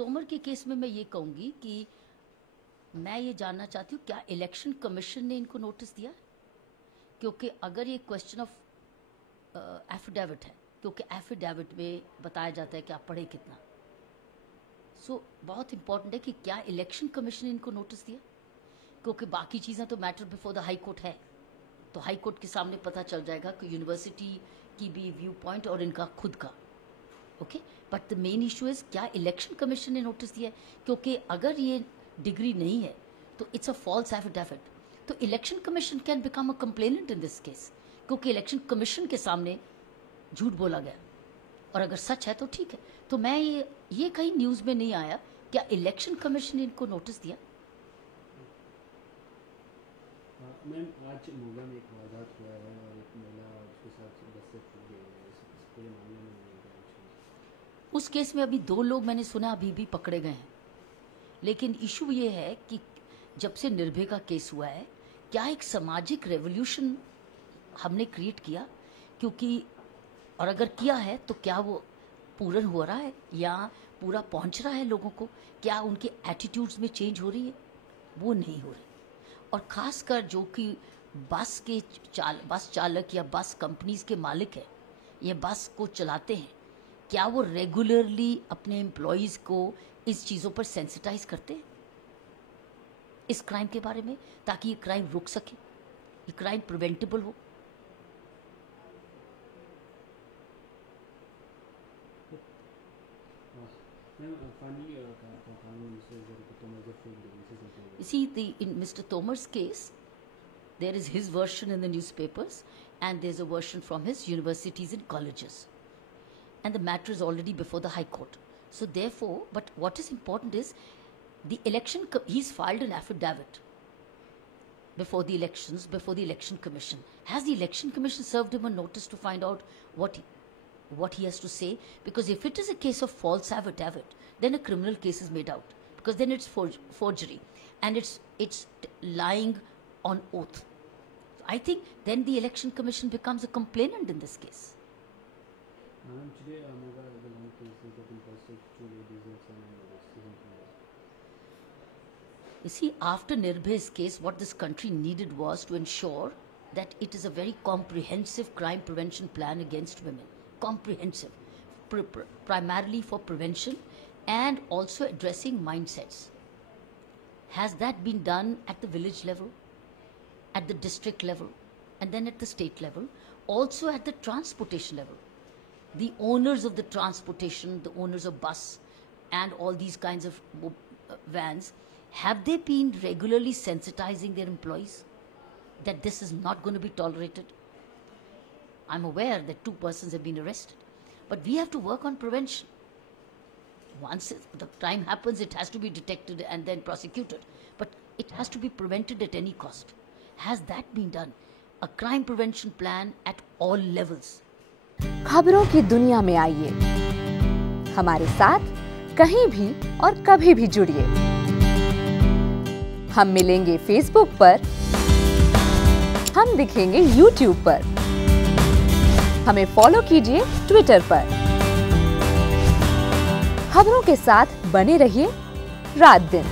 तोमर के केस में मैं ये कहूँगी कि मैं ये जानना चाहती हूँ क्या इलेक्शन कमीशन ने इनको नोटिस दिया, क्योंकि अगर ये क्वेश्चन ऑफ एफिडेविट है, क्योंकि एफिडेविट में बताया जाता है कि आप पढ़े कितना, बहुत इंपॉर्टेंट है कि क्या इलेक्शन कमीशन ने इनको नोटिस दिया, क्योंकि बाकी चीज़ें तो matter before the high court है, तो हाई कोर्ट के सामने पता चल जाएगा कि यूनिवर्सिटी की भी व्यू पॉइंट और इनका खुद का। Okay, but the main issue is क्या इलेक्शन कमीशन ने नोटिस दिया है, क्योंकि अगर ये डिग्री नहीं है तो इट्स अ फॉल्स एफिडेविट, तो election commission can become a complainant in this case, क्योंकि इलेक्शन कमीशन के सामने झूठ बोला गया, और अगर सच है तो ठीक है। तो मैं ये कहीं न्यूज़ में नहीं आया, क्या इलेक्शन कमीशन ने इनको नोटिस दिया? मैम, आज मोगा में एक वारदात हुआ है और एक महिला उसके साथ बस से छूट गई है, इस पूरे मामले में उस केस में अभी 2 लोग मैंने सुना अभी भी पकड़े गए हैं, लेकिन इशू ये है कि जब से निर्भया का केस हुआ है, क्या एक सामाजिक रेवोल्यूशन हमने क्रिएट किया, क्योंकि और अगर किया है तो क्या वो पूर्ण हो रहा है या पूरा पहुंच रहा है लोगों को, क्या उनके एटीट्यूड्स में चेंज हो रही है? वो नहीं हो रही। और ख़ासकर जो कि बस चालक या बस कंपनीज के मालिक हैं, ये बस को चलाते हैं, क्या वो रेगुलरली अपने एम्प्लॉयज़ को इस चीज़ों पर सेंसिटाइज करते हैं, इस क्राइम के बारे में, ताकि ये क्राइम रुक सके, ये क्राइम प्रिवेंटेबल हो? You see, in Mr. Tomar's case, there is his version in the newspapers, and there's a version from his universities and colleges, and the matter is already before the High Court. So therefore, but what is important is the election. He's filed an affidavit before the elections, before the election commission. Has the election commission served him a notice to find out what he has to say? Because if it is a case of false affidavit, then a criminal case is made out, because then it's forgery and it's lying on oath. So I think then the election commission becomes a complainant in this case. Today, the long case is that impulsive 2 ladies and some You see, after Nirbhay's case, what this country needed was to ensure that it is a very comprehensive crime prevention plan against women. Comprehensive, primarily for prevention and also addressing mindsets. Has that been done at the village level, at the district level, and then at the state level, also at the transportation level? The owners of the transportation, the owners of bus and all these kinds of vans, have they been regularly sensitizing their employees that this is not going to be tolerated? I'm aware that 2 persons have been arrested, but we have to work on prevention. Once the crime happens, it has to be detected and then prosecuted, but it has to be prevented at any cost. Has that been done? A crime prevention plan at all levels. खबरों की दुनिया में आइए, हमारे साथ कहीं भी और कभी भी जुड़िए। हम मिलेंगे फेसबुक पर, हम दिखेंगे यूट्यूब पर, हमें फॉलो कीजिए ट्विटर पर। खबरों के साथ बने रहिए रात दिन।